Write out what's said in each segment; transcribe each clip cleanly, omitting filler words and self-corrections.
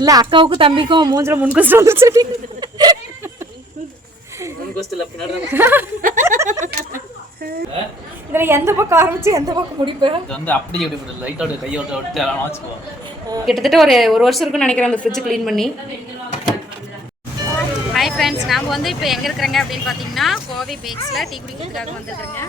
இல்ல அக்காவுக்கு தம்பிக்கும் மூஞ்சில முன்கொஸ்ட் வந்துருச்சு. இதுல எந்த பக்கம் ஆரம்பிச்சு எந்த பக்கம் முடிப்பேன் அப்படியே லைட்டோட கையோட விட்டு எல்லாம் வச்சுக்கோ. கிட்டத்தட்ட ஒரு வருஷம் இருக்குன்னு நினைக்கிறேன் அந்த ஃப்ரிட்ஜ் க்ளீன் பண்ணி. ஹாய் ஃப்ரெண்ட்ஸ், நாம் வந்து இப்போ எங்கே இருக்கிறேங்க அப்படின்னு பார்த்தீங்கன்னா கோவை பேக்ஸில் டீ குடிக்கிறதுக்காக வந்துருக்குறேங்க.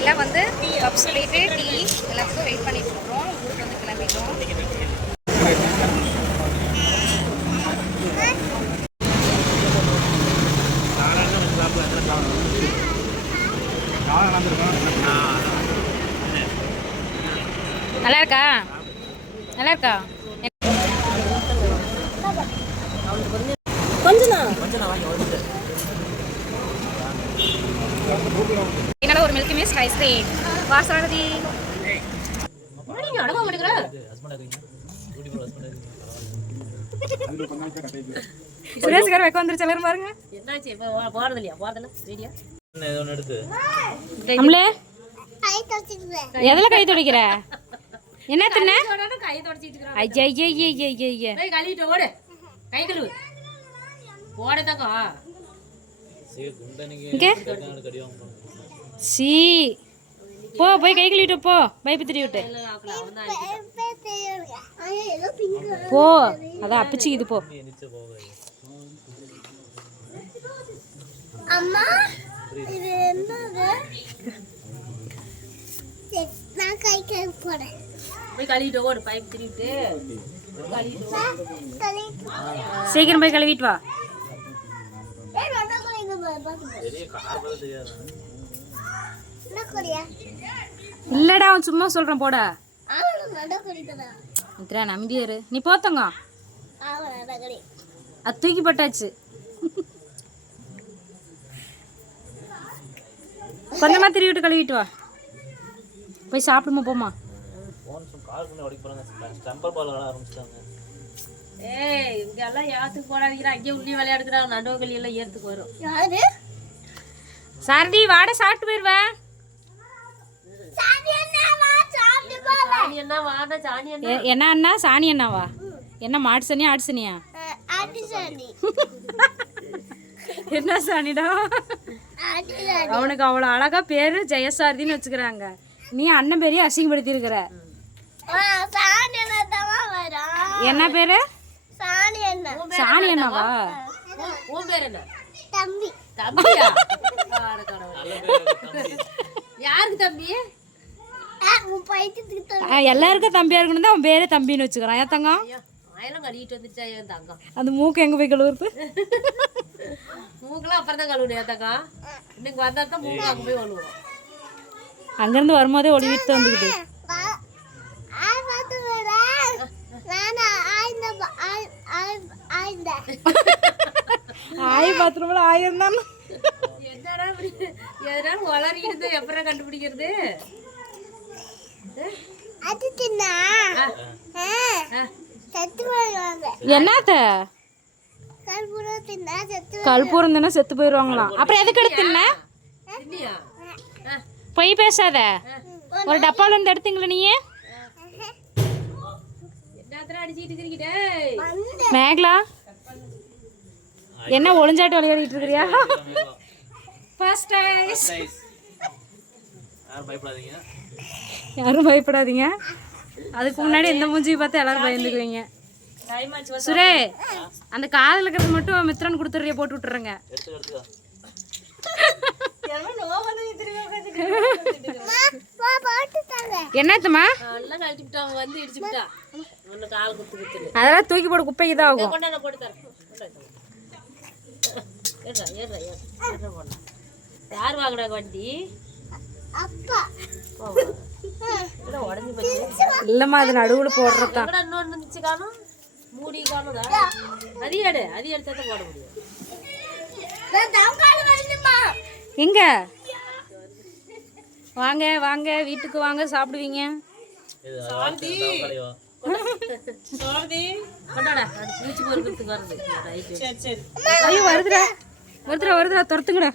எல்லாம் வந்து கப் சொல்லிட்டு டீ எல்லாத்துக்கும் வெயிட் பண்ணிட்டு இருக்கிறோம். ஊருக்கு வந்து கிளம்பிட்டோம். நல்லா இருக்கா? நல்லா இருக்கா? என்னோட ஒரு மில்கி மிஸ்ட் ஐஸ்கிரீம் வாசனதி. சுரேஷ்கர் வைக்க வந்துருச்சு எல்லாரும் பாருங்க. என்னாச்சு போறது இல்லையா? போறதுல வீடியோ எதுல கை துடைக்கிற? என்ன தின்ன? கை தொடச்சிட்டு இருக்கறேன். ஐயா ஐயா ஐயா ஐயா ஐயா போய் கழுவிட்டு ஓடு. கை கழுவு. ஓடதங்க. சி போ போய் கை கழுவிட்டு போ. பயப்பத்திரி விட்டு போ. அதான் அப்பிச்சிக்குது போ. அம்மா இது என்னது? நான் கை கழுவ போறேன். போய் கழுவிட்டு ஓடு. பைப் திருவிட்டு சீக்கிரம் போய் கழுவிட்டு வா. இல்லடா அவன் சும்மா சொல்றான் போட. நம்பியாரு நீ போத்தங்க. அது தூக்கி போட்டாச்சு. கொஞ்சமா திருவிட்டு கழுவிட்டு வா. போய் சாப்பிடுமா போமா. ஏய் இங்க எல்லாம் யாத்துக்கு போடாதீங்க. அங்கே உள்ளி விளையாடுறாங்க. நடுவகளி எல்லாம் ஏத்துக்கு வரும். யாரு? சாரதி வாட சாப்பிட்டு போயிருவேன். சாணி அண்ணா வா சாப்பிட்டு போறேன். சாணி அண்ணா வாடா. சாணி அண்ணா என்ன அண்ணா? சாணி அண்ணாவா? என்ன மாட்டு சனியா ஆட்டு சனியா? ஆட்டி சாணி. என்ன சாணிடா? ஆட்டி சாணி. அவனுக்கு அவ்வளோ அழகா பேரு ஜெயசாரதின்னு வச்சுக்கிறாங்க. நீ அண்ணன் பேரையும் அசிங்கப்படுத்தி இருக்கிற. சாணி அண்ணா தான் வரும். என்ன பேரு? சாணி அண்ணா. சாணி அண்ணாவா? உன் பேர் என்ன? தம்பி. தம்பியா? ஆட கடவுளே. யாருக்கு தம்பி? உன் பையத்துக்கு தம்பி. எல்லாருக்கும் தம்பியா இருக்கணும் தான் அவன் பேரே தம்பின்னு வச்சுக்கிறான். ஏன் தங்கம்? ஆயிரம் கழுவிட்டு வந்துச்சா என் தங்கம்? அந்த மூக்கு எங்க போய் கழுவுறது? மூக்கெல்லாம் அப்புறம் தான் கழுவுடு என் தங்கம். இன்னைக்கு வந்தா தான் மூக்கு அங்கே போய் கழுவுவோம். அங்கிருந்து வரும்போதே ஒளிவிட்டு வந்துக்கிட்டு ஆய் பாத்ரூம்ல ஆயிரம் தான். என்னடா இப்படி எதனால வளரிடுது? எப்பறம் கண்டுபிடிக்கிறது? என்னத்த கற்பூரம் தானே செத்து போயிருவாங்களாம். அப்புறம் எதுக்கு எடுத்துன? பொய் பேசாத. ஒரு டப்பால இருந்து எடுத்தீங்களா நீ? மேகலா என்ன ஒளிஞ்சாட்டு விளையாடிட்டு இருக்கிறியா? First dice. யாரும் பயப்படாதீங்க. அதுக்கு முன்னாடி இந்த மூஞ்சியை பார்த்து எல்லாரும் பயந்துக்குவீங்க. சுரே அந்த காதில் இருக்கிறது மட்டும் மித்ரன் கொடுத்துறிய போட்டு விட்டுறேங்க. என்னத்துமா அதெல்லாம் தூக்கி போட குப்பைக்கு தான் ஆகும். யார் வாங்குற வண்டி? இல்லம்மா அது நடுவுல போடுறதான். இன்னொன்று இருந்துச்சு காணும். மூடி காணுதா? அது எடு. அது எடுத்தா போட முடியும். எங்க வாங்க வாங்க வீட்டுக்கு வாங்க சாப்பிடுவீங்க. கொண்டாடா. பூச்சி பொறுக்கிறதுக்கு வருது. ஐயோ வருதுடா வருதுடா துரத்துங்கடா.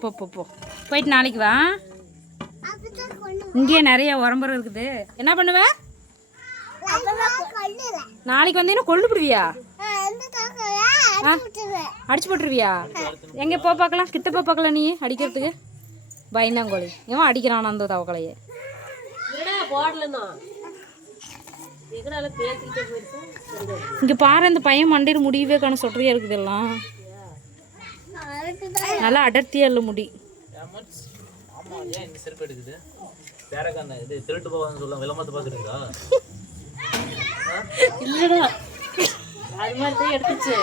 போ போ போ போயிட்டு நாளைக்கு வா. இங்கேயே நிறைய உரம்பரம் இருக்குது. என்ன பண்ணுவ நாளைக்கு வந்தீங்கன்னா? கொண்டு போடுவியா? அடிச்சு போட்டுருவியா? எங்கே போ பார்க்கலாம், கிட்ட போ பார்க்கலாம். நீ அடிக்கிறதுக்கு பயந்தாங்கோழி. ஏன் அடிக்கிறான் அந்த தவக்கலையை? இங்கே பாரு, அந்த பையன் மண்டையில் முடியவே காண சொல்றியா இருக்குது. எல்லாம் நல்லா அடர்த்தியா இல்லை முடி. இல்லடா அது மாதிரி தான் எடுத்துச்சு.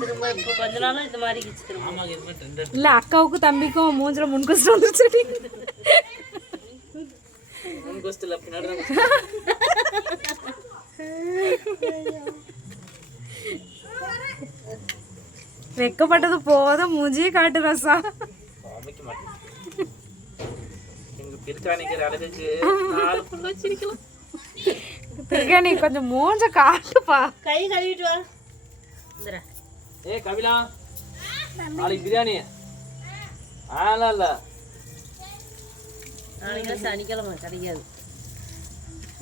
திரும்ப இப்போ கொஞ்ச நாளும் இந்த மாதிரி திரும்ப. இல்ல அக்காவுக்கும் தம்பிக்கும் மூஞ்சில முன்கொஸ்ட் வந்துருச்சு. வெக்கப்பட்டது போதும், மூஞ்சியே காட்டு ரசா. நீ கொஞ்சம் மூஞ்ச காட்டுப்பா. கை கழுவிட்டு வா. ஏ கபிலா, நாளைக்கு பிரியாணி. இல்ல நாளைக்கு சனிக்கிழமை கிடைக்காது.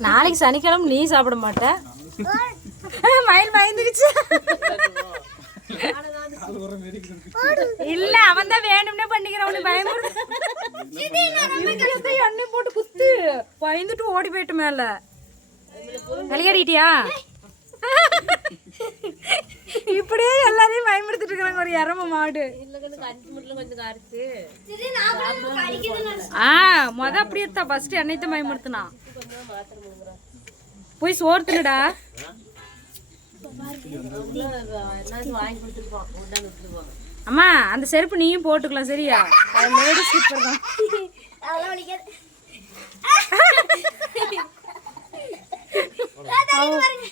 நாளைக்கு சனிக்கிழமை நீ சாப்பிட மாட்ட. மயில் பயந்துருச்சு. இல்ல அவன் தான் வேணும்னே பண்ணிக்கிறவனு பயமுறுத்து. எண்ணெய் போட்டு குத்து பயந்துட்டு ஓடி போயிட்டு மேல விளையாடிட்டியா? இப்படியே எல்லாரையும் பயமுறுத்திட்டு இருக்காங்க ஒரு எரம மாடு. மொத அப்படி எடுத்தா ஃபர்ஸ்ட் எண்ணெய்த்த பயமுறுத்தினா. போய் சோறு தின்னுடா. அம்மா அந்த செருப்பு நீயும் போட்டுக்கலாம் சரியா? லேடிஸ் ஸ்லிப்பர் தான்.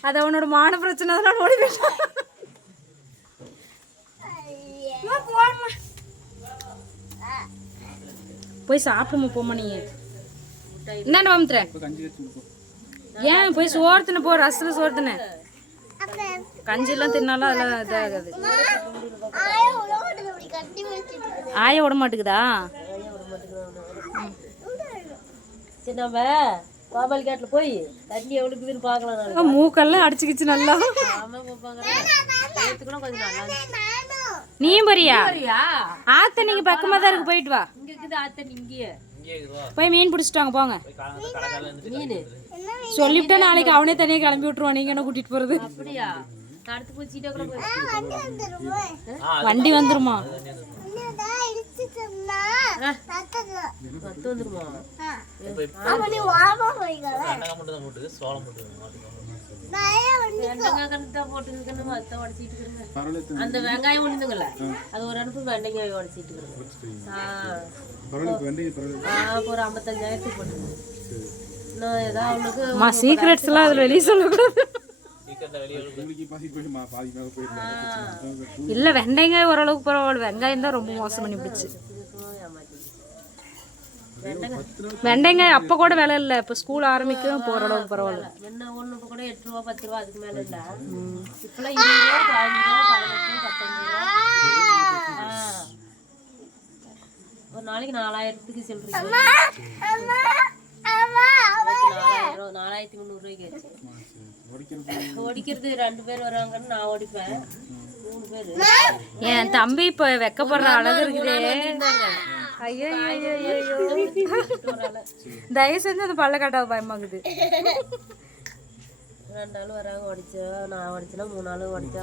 அது அவனோட மான பிரச்சனை தான் ஓடி போயிட்டான். போய் சாப்பிடுமா போமா நீ. என்னன்னு வம்த்துற? ஏன் போய் சோறுத்துன போ, ரசத்துல சோறுத்துன. கஞ்சிலாம் தின்னாலும் அதெல்லாம் இதாகாது. ஆய விட மாட்டேங்குதா? சரி நம்ம பாபாலி காட்டில் போய் தண்ணி எவ்வளோக்குதுன்னு பார்க்கலாம். மூக்கெல்லாம் அடிச்சுக்கிச்சு நல்லா. நீயும் போறியா? ஆத்த நீங்க பக்கமா தான் இருக்கு, போயிட்டு வா. இங்க இருக்குது ஆத்த. இங்கேயே போய் மீன் பிடிச்சிட்டு வாங்க போங்க. மீன் சொல்லிவிட்டா நாளைக்கு அவனே தனியாக கிளம்பி விட்டுருவான். நீங்க என்ன கூட்டிட்டு போறது? அப்படியா? அடுத்து போய் சீட்டை கூட வண்டி வந்துருமா? வந்துருமா? அந்த வெங்காயம் ஒண்ணுதுங்கல்ல, அது ஒரு அனுப்பு வெண்டைக்காய் உடச்சிட்டு ஒரு 55,000 போட்டுருங்க. சீக்ரெட்ஸ் எல்லாம் அதுல வெளியே சொல்லக்கூடாது. இல்ல வெண்டைக்காய் ஓரளவுக்கு பரவாயில்ல, வெங்காயம் தான் ரொம்ப மோசம் பண்ணி பிடிச்சு. வெண்டைக்காய் அப்ப கூட விலை இல்ல, இப்ப ஸ்கூல் ஆரம்பிக்கும் போற அளவுக்கு பரவாயில்ல. என்ன ஒண்ணு கூட 8 ரூபா 10 ரூபா அதுக்கு மேல இல்ல. இப்பெல்லாம் 20 ரூபா 15 ரூபா 15 ரூபா. ஒரு நாளைக்கு 4000க்கு சொல்றீங்க. 4300 ரூபாய்க்கு ஆச்சு. ஓடிக்கிறது 2 பேர் வராங்கன்னு நான் ஓடிப்பேன். 3 பேர். என் தம்பி இப்ப வெக்கப்படுற அழகு இருக்குதே. ஐயோ தயவு செஞ்சு அந்த பல்ல காட்டாத பயமாக்குது. 2 ஆள் வராங்க, ஓடிச்சா நான் ஓடிச்சேன்னா 3 ஆள் ஓடிச்சா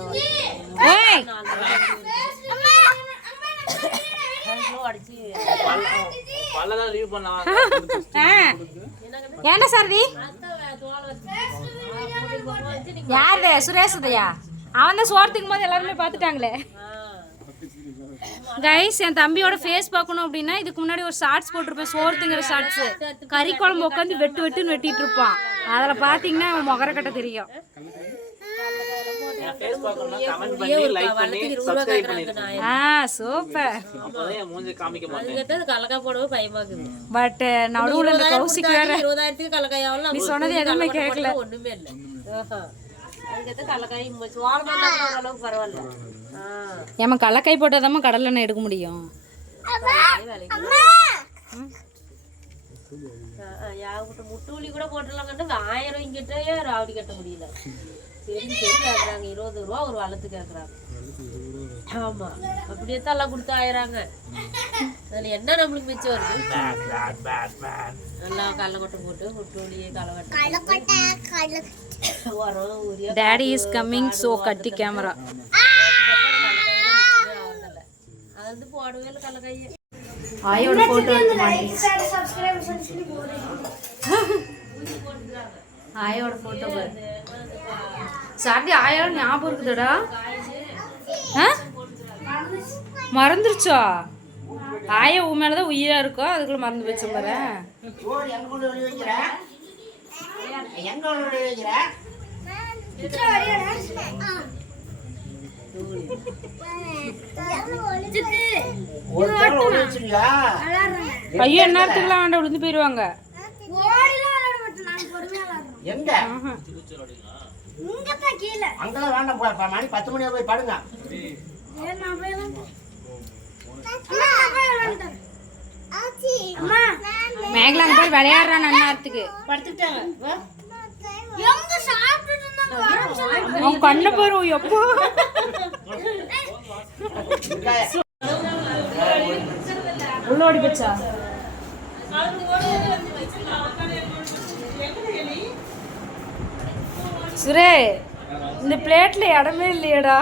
என்ன சாரதி யாரு? சுரேஷதையா? அவன் தான் சோர்த்துக்கும் போது எல்லாருமே பார்த்துட்டாங்களே. கைஸ் என் தம்பியோட ஃபேஸ் பார்க்கணும் அப்படின்னா இதுக்கு முன்னாடி ஒரு ஷார்ட்ஸ் போட்டிருப்பேன், சோர்த்துங்கிற ஷார்ட்ஸ். கறி குழம்பு உட்காந்து வெட்டுன்னு வெட்டிட்டு இருப்பான். அதில் பார்த்தீங்கன்னா அவன் முகர கட்ட தெரியும். சூப்பர். பட் நடுவுல இந்த கௌசிக்கு வேற 20,000க்கு கலக்காய் ஆகலாம். நீ சொன்னது எதுவுமே கேட்கல. ஒண்ணுமே இல்லை. அதுக்கேற்ற கடலக்காய் சோளம் பண்ணா கூட ஓரளவுக்கு பரவாயில்ல. ஏம்மா கடலக்காய் போட்டாதாம்மா கடலெண்ணெய் எடுக்க முடியும். யாவட்ட முட்டுவலி கூட போட்டுடலாம் கண்டு 1000 ரூபாய்க்கிட்டே ராவடி கட்ட முடியல. சரி சரி கேட்குறாங்க, 20 ரூபா ஒரு வளர்த்து கேட்குறாங்க. ஆமா அப்படியே தான் எல்லாம் கொடுத்து ஆயிராங்க. அதுல என்ன நம்மளுக்கு மிச்சம் வருது? நல்லா கடலக்கொட்டை போட்டு முட்டுவலியே கடலக்கொட்டை உரம் ஊரியா. டாடி இஸ் கம்மிங் ஸோ கட்டி கேமரா. அது வந்து போடவே இல்லை கடலக்காயை. ஆயோட போட்டோ ஆயோட போட்டோ சாட்டி ஆயோட ஞாபகம் இருக்குதுடா. மறந்துருச்சா? ஆயா உன் மேலதான் உயிரா இருக்கோ, அதுக்குள்ள மறந்து வச்ச பாரு. ஐயோ நேரத்துக்குலாம் வேண்டாம், விழுந்து போயிடுவாங்க. மணி 10 மணி போய் படுங்க. மேகலா அங்க போய் விளையாடுறான் அந்நேரத்துக்கு. படுத்துட்டாங்க. அவன் கண்ணு பாரு எப்போ உள்ள ஓடி போச்சா? சுரே, இந்த பிளேட்ல இடமே இல்லையடா.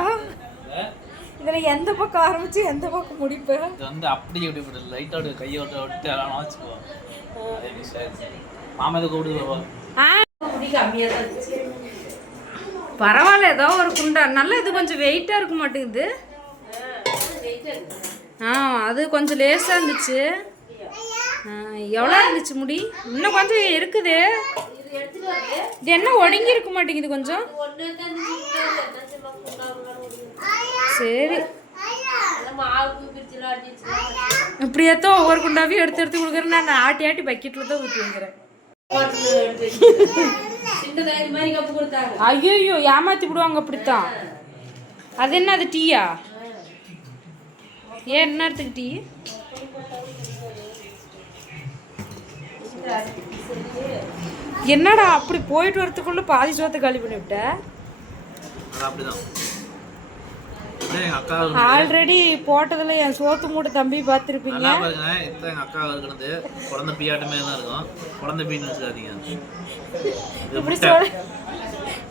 இதுல எந்த பக்கம் ஆரம்பிச்சு எந்த பக்கம் முடிப்பு? இது வந்து அப்படி எப்படி லைட்டோட கையோட விட்டு எல்லாம் வச்சுக்கோ. மாமா இதை கூப்பிடுவா. பரவாயில்ல, ஏதோ ஒரு குண்டா நல்லா. இது கொஞ்சம் வெயிட்டா இருக்க மாட்டேங்குது. அது கொஞ்சம் லேசா இருந்துச்சு. எவ்வளோ இருந்துச்சு முடி? இன்னும் கொஞ்சம் இருக்குது. இது என்ன ஒடுங்கி இருக்க மாட்டேங்குது கொஞ்சம். சரி இப்படியேத்தான் ஒவ்வொரு குண்டாவையும் எடுத்து எடுத்து கொடுக்குறேன். நான் ஆட்டி ஆட்டி பக்கெட்ல தான் ஊற்றி வைக்கிறேன். ஐயோ ஏமாத்தி விடுவாங்க அப்படித்தான். அது என்ன, அது டீயா? ஏன் என்ன இடத்துக்கு டீ? என்னடா அப்படி போயிட்டு வரதுக்குள்ள பாதி சோத்தை காலி பண்ணி விட்ட. ஆல்ரெடி போட்டதுல என் சோத்து மூட்டை தம்பி பார்த்துருப்பீங்க. எங்க அக்கா இருக்கிறது குழந்தை பீயாட்டமே தான் இருக்கும். குழந்தை பீன்னு வச்சுக்காதீங்க.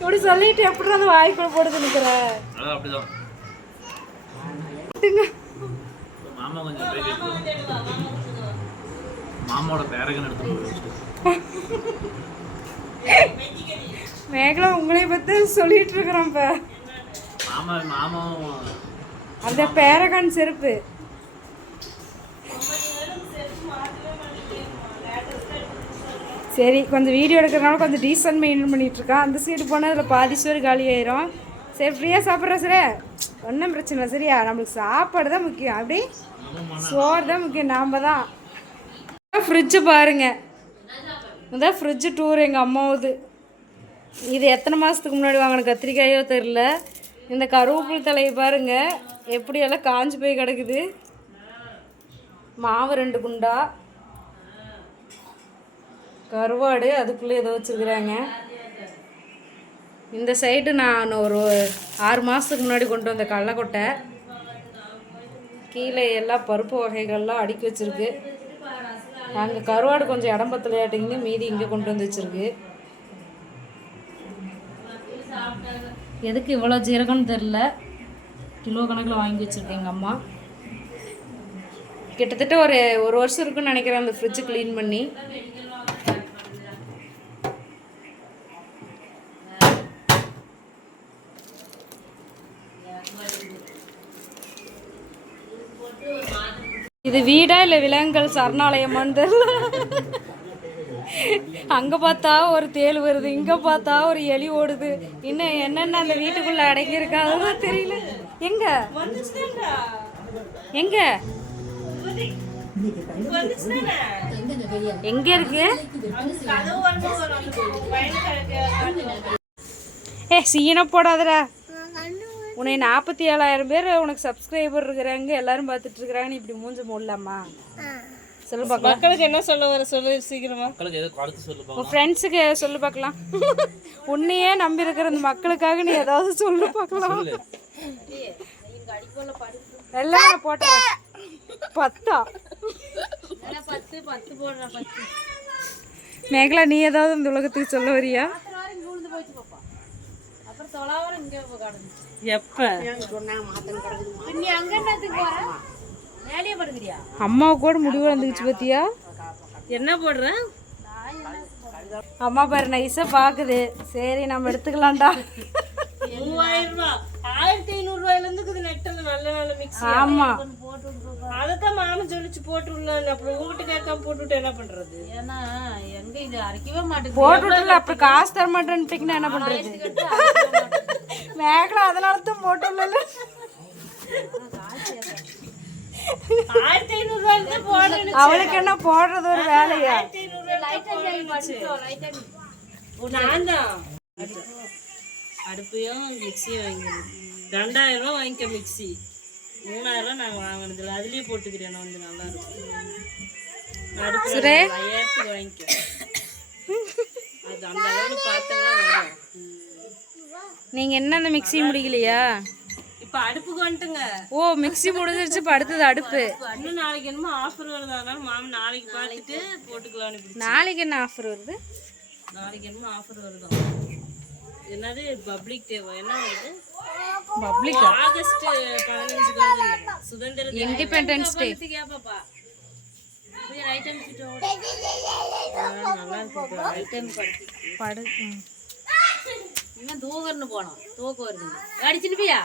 இப்படி சொல்லிட்டு எப்படி அந்த வாய்க்குள்ள போடுது நிக்கிற. அப்படிதான் மாமா கொஞ்சம் மாமாவோட பேரகன் எடுத்து மேகலா உங்களைய பத்தி சொல்லிட்டு இருக்கிறோம். இப்ப மாமாவும் அந்த பேரகான் செருப்பு. சரி கொஞ்சம் வீடியோ எடுக்கிறனால கொஞ்சம் டீசன்ட் மெயின்டைன் பண்ணிட்டு இருக்கான். அந்த சைடு போனால் அதில் பாதி சோறு காலி ஆயிரும். சரி ஃப்ரீயாக சாப்பிட்றோம் சார், ஒன்றும் பிரச்சனை இல்லை. சரியா, நம்மளுக்கு சாப்பாடு தான் முக்கியம். அப்படி சோறு தான் முக்கியம். நாம் தான் ஃப்ரிட்ஜு பாருங்க. முதல் ஃப்ரிட்ஜு டூர் எங்கள் அம்மாவுது. இது எத்தனை மாதத்துக்கு முன்னாடி வாங்கின கத்திரிக்காயோ தெரில. இந்த கருவேப்பிலை தலையை பாருங்கள் எப்படியெல்லாம் காஞ்சி போய் கிடக்குது. மாவு 2 குண்டா, கருவாடு அதுக்குள்ளே ஏதோ வச்சுருக்குறாங்க. இந்த சைடு நான் ஒரு 6 மாதத்துக்கு முன்னாடி கொண்டு வந்த கடலக்கொட்டை. கீழே எல்லாம் பருப்பு வகைகள்லாம் அடுக்கி வச்சுருக்கு. அங்கே கருவாடு கொஞ்சம் இடம் பத்தலையாட்டிங்க, மீதி இங்கே கொண்டு வந்து வச்சுருக்கு. எதுக்கு இவ்வளோ ஜீரகம்னு தெரில, கிலோ கணக்கில் வாங்கி வச்சுருக்கேன் எங்கள் அம்மா. கிட்டத்தட்ட ஒரு வருஷம் இருக்குன்னு நினைக்கிறேன் அந்த ஃப்ரிட்ஜு க்ளீன் பண்ணி. இது வீடா இல்லை விலங்குகள் சரணாலயமான்னு தெரியல. அங்கே பார்த்தா ஒரு தேள் வருது, இங்கே பார்த்தா ஒரு எலி ஓடுது. இன்னும் என்னென்ன அந்த வீட்டுக்குள்ளே அடங்கியிருக்காதுன்னு தெரியல. எங்க எங்க எங்க இருக்கு? சீனை போடாதடா. கண்ணு உன்னை 47,000 பேர் உனக்கு சப்ஸ்கிரைபர் இருக்கிறாங்க, எல்லாரும் பார்த்துட்டு இருக்கிறாங்கன்னு இப்படி மூஞ்ச மூடலாமா? சொல்லு பார்க்கலாம். மக்களுக்கு என்ன சொல்ல வர சொல்லு சீக்கிரமா. மக்களுக்கு எது அடுத்து சொல்லு உன் பார்க்கலாம். ஃப்ரெண்ட்ஸுக்கு சொல்லு பார்க்கலாம். உன்னையே நம்பி இருக்கிற இந்த மக்களுக்காக நீ ஏதாவது சொல்லு பார்க்கலாம். எல்லாம் நான் போட்டேன். 10 10 போடுறேன் 10. மேகலா, நீ ஏதாவது இந்த உலகத்துக்கு சொல்ல வரியா? அப்புறம் தொலாவரம் இங்கே கடந்து எப்ப நீ அங்க என்னத்துக்கு போற? மேலேயே படுக்கிறியா? அம்மாவை கூட முடிவு வந்துக்குச்சு பத்தியா? என்ன போடுற? அம்மா பாரு நைஸா பாக்குது. சரி நம்ம எடுத்துக்கலாம்டா. 3000 ரூபாய் 1500 ரூபாயில இருந்து நெட்டல நல்ல நல்ல மிக்ஸி. ஆமா அதத்தான் மாமா சொல்லிச்சு போட்டு விடலாம். அப்புறம் உங்ககிட்ட கேட்காம போட்டுவிட்டு என்ன பண்றது? ஏன்னா எங்க இது அரைக்கவே மாட்டேங்குது. போட்டு விடல, அப்புறம் காசு தர மாட்டேன்னுட்டீங்கன்னா என்ன பண்றது? மேகலா அதனால தான் போட்டு விடல. 1500 ரூபாயில தான் போடுறேன். அவளுக்கு என்ன போடுறது ஒரு வேலையா? 1500 ரூபாய் நான் தான் அடுப்பையும் மிக்சியும் வாங்கிக்கணும். 2000 ரூபாய் வாங்கிக்க மிக்சி. 3000 ரூபாய் நாங்கள் வாங்கினதில்ல. அதுலேயே போட்டுக்கிறேன் நான் வந்து நல்லா இருக்கும். அடுப்பு 5000 வாங்கிக்க. அது அந்த அளவுக்கு பார்த்தோம்னா வரும். நீங்க என்ன அந்த மிக்ஸி முடிக்கலையா? இப்போ அடுப்புக்கு வந்துட்டுங்க. ஓ மிக்ஸி முடிஞ்சிருச்சு, இப்போ அடுத்தது அடுப்பு. இன்னும் நாளைக்கு என்னமோ ஆஃபர் வருதானால மாமா நாளைக்கு பார்த்துட்டு போட்டுக்கலான்னு. நாளைக்கு என்ன ஆஃபர் வருது? நாளைக்கு என்னமோ ஆஃபர் வருதா? என்னது பப்ளிக் டே என்ன வருது? பப்ளிக் ஆகஸ்ட் 15 வருது. சுதந்திர இண்டிபெண்டன்ஸ் டே. கேப்பாப்பா ஐட்டம் நல்லா இருக்கு. ஐட்டம் படு இன்னும் தூக்கர்னு போனோம். தூக்கம் வருது. அடிச்சுட்டு போயா?